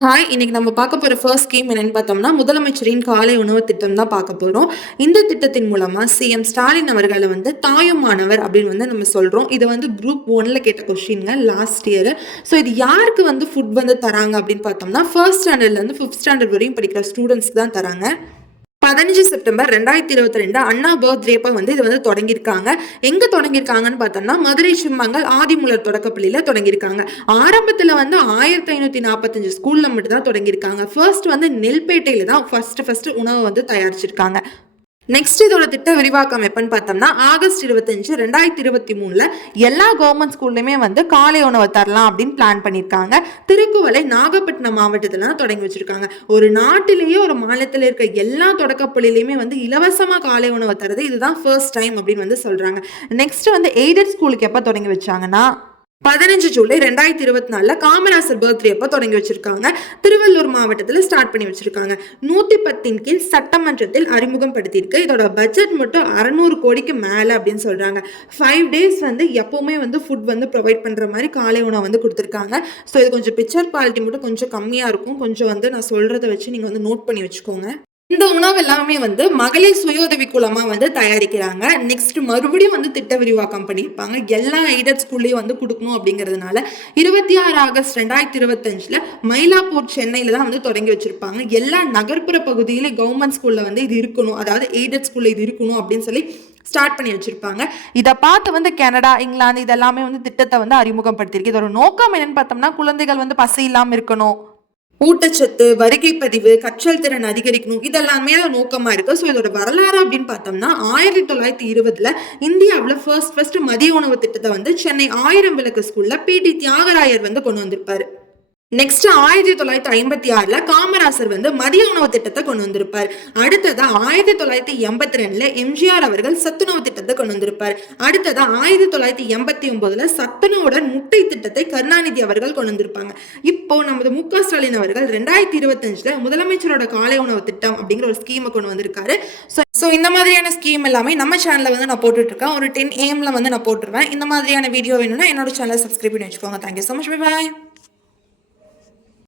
Hi! இன்னைக்கு நம்ம பார்க்க போற ஃபர்ஸ்ட் ஸ்கீம் என்னன்னு பார்த்தோம்னா, முதலமைச்சரின் காலை உணவு திட்டம் தான் பார்க்க போறோம். இந்த திட்டத்தின் மூலமா சிஎம் ஸ்டாலின் அவர்கள வந்து தாயுமானவர் அப்படின்னு வந்து நம்ம சொல்றோம். இது வந்து குரூப் 1ல கேட்ட கொஸ்டின்ங்க லாஸ்ட் இயர். ஸோ இது யாருக்கு வந்து ஃபுட் வந்து தராங்க அப்படின்னு பார்த்தோம்னா, 1 ஸ்டாண்டர்ட்லேருந்து 5th ஸ்டாண்டர்ட் வரையும் படிக்கிற ஸ்டூடெண்ட்ஸ்க்கு தான் தராங்க. 15 செப்டம்பர் 2022 அண்ணா பர்த்டே அப்ப வந்து இது வந்து தொடங்கியிருக்காங்க. எங்க தொடங்கியிருக்காங்கன்னு பார்த்தோம்னா, மதுரை சிம்மங்கல் ஆதிமூலர் தொடக்கப்பள்ளியில தொடங்கியிருக்காங்க. ஆரம்பத்துல வந்து 1545 ஸ்கூல்ல மட்டும் தான் தொடங்கியிருக்காங்க. ஃபர்ஸ்ட் வந்து நெல்பேட்டையில தான் ஃபர்ஸ்ட் உணவு வந்து தயாரிச்சிருக்காங்க. நெக்ஸ்ட் இதோட திட்ட விரிவாக்கம் எப்பன்னு பார்த்தோம்னா, ஆகஸ்ட் 25, 2023ல எல்லா கவர்மெண்ட் ஸ்கூல்லையுமே வந்து காலை உணவு தரலாம் அப்படின்னு பிளான் பண்ணியிருக்காங்க. திருக்குவளை நாகப்பட்டினம் மாவட்டத்துல தான் தொடங்கி வச்சிருக்காங்க. ஒரு நாட்டிலேயே ஒரு மாநிலத்தில் இருக்க எல்லா தொடக்கப்பள்ளியிலையுமே வந்து இலவசமா காலை உணவு தரது இதுதான் ஃபர்ஸ்ட் டைம் அப்படின்னு வந்து சொல்றாங்க. நெக்ஸ்ட் வந்து எய்டட் ஸ்கூலுக்கு எப்ப தொடங்கி வச்சாங்கன்னா 15 ஜூலை 2024 காமராசர் பர்த்டே அப்ப தொடங்கி வச்சிருக்காங்க. திருவள்ளூர் மாவட்டத்தில் ஸ்டார்ட் பண்ணி வச்சிருக்காங்க. 110 கீழ் சட்டமன்றத்தில் அறிமுகம் படுத்தியிருக்கு. இதோட பட்ஜெட் மட்டும் 600 கோடிக்கு மேல அப்படின்னு சொல்றாங்க. 5 டேஸ் வந்து எப்பவுமே வந்து ஃபுட் வந்து ப்ரொவைட் பண்ற மாதிரி காலை உணவு வந்து கொடுத்துருக்காங்க. ஸோ இது கொஞ்சம் பிக்சர் குவாலிட்டி மட்டும் கொஞ்சம் கம்மியா இருக்கும். கொஞ்சம் வந்து நான் சொல்றதை வச்சு நீங்க வந்து நோட் பண்ணி வச்சுக்கோங்க. இந்த உணவு எல்லாமே வந்து மகளிர் சுய உதவி குழுமா வந்து தயாரிக்கிறாங்க. நெக்ஸ்ட் மறுபடியும் வந்து திட்ட விரிவாக்கம் பண்ணியிருப்பாங்க. எல்லா எய்டட் ஸ்கூல்லையும் வந்து கொடுக்கணும் அப்படிங்கிறதுனால 26 ஆகஸ்ட் 2025ல மயிலாப்பூர் சென்னையில தான் வந்து தொடங்கி வச்சிருப்பாங்க. எல்லா நகர்ப்புற பகுதியில கவர்மெண்ட் ஸ்கூல்ல வந்து இது இருக்கணும், அதாவது எய்டட் ஸ்கூல்ல இது இருக்கணும் அப்படின்னு சொல்லி ஸ்டார்ட் பண்ணி வச்சிருப்பாங்க. இதை பார்த்து வந்து கனடா, இங்கிலாந்து இதெல்லாமே வந்து திட்டத்தை வந்து அறிமுகப்படுத்தியிருக்கு. இதோட நோக்கம் என்னன்னு பார்த்தோம்னா, குழந்தைகள் வந்து பசி இல்லாமல் இருக்கணும், ஊட்டச்சத்து, வருகை பதிவு, கற்றல் திறன் அதிகரிக்கணும், இதெல்லாமே நோக்கமா இருக்கு. ஸோ இதோட வரலாறு அப்படின்னு பார்த்தோம்னா 1920ல இந்தியாவில் ஃபர்ஸ்ட் மதிய உணவு திட்டத்தை வந்து சென்னை 1000 விளக்கு ஸ்கூல்ல பி.டி. தியாகராயர் வந்து கொண்டு வந்திருப்பாரு. நெக்ஸ்ட் 1956ல காமராசர் வந்து மதிய உணவு திட்டத்தை கொண்டு வந்திருப்பார். அடுத்ததா 1982ல எம்ஜிஆர் அவர்கள் சத்துணவு திட்டத்தை கொண்டு வந்திருப்பார். அடுத்ததா 1989ல சத்துணவுடன் முட்டை திட்டத்தை கருணாநிதி அவர்கள் கொண்டு வந்திருப்பாங்க. இப்போ நமது மு.க. ஸ்டாலின் அவர்கள் 2025ல முதலமைச்சரோட காலை உணவு திட்டம் அப்படிங்கிற ஒரு ஸ்கீமை கொண்டு வந்திருக்காரு. ஸோ இந்த மாதிரியான ஸ்கீம் எல்லாமே நம்ம சேனல்ல வந்து நான் போட்டுட்டு இருக்கேன். ஒரு 10 AM வந்து நான் போட்டுருவேன். இந்த மாதிரியான வீடியோ வேணும்னா என்னோட சேனலை சப்ஸ்கிரைப் பண்ணி வச்சுக்கோங்க. Thank you so much. Bye bye.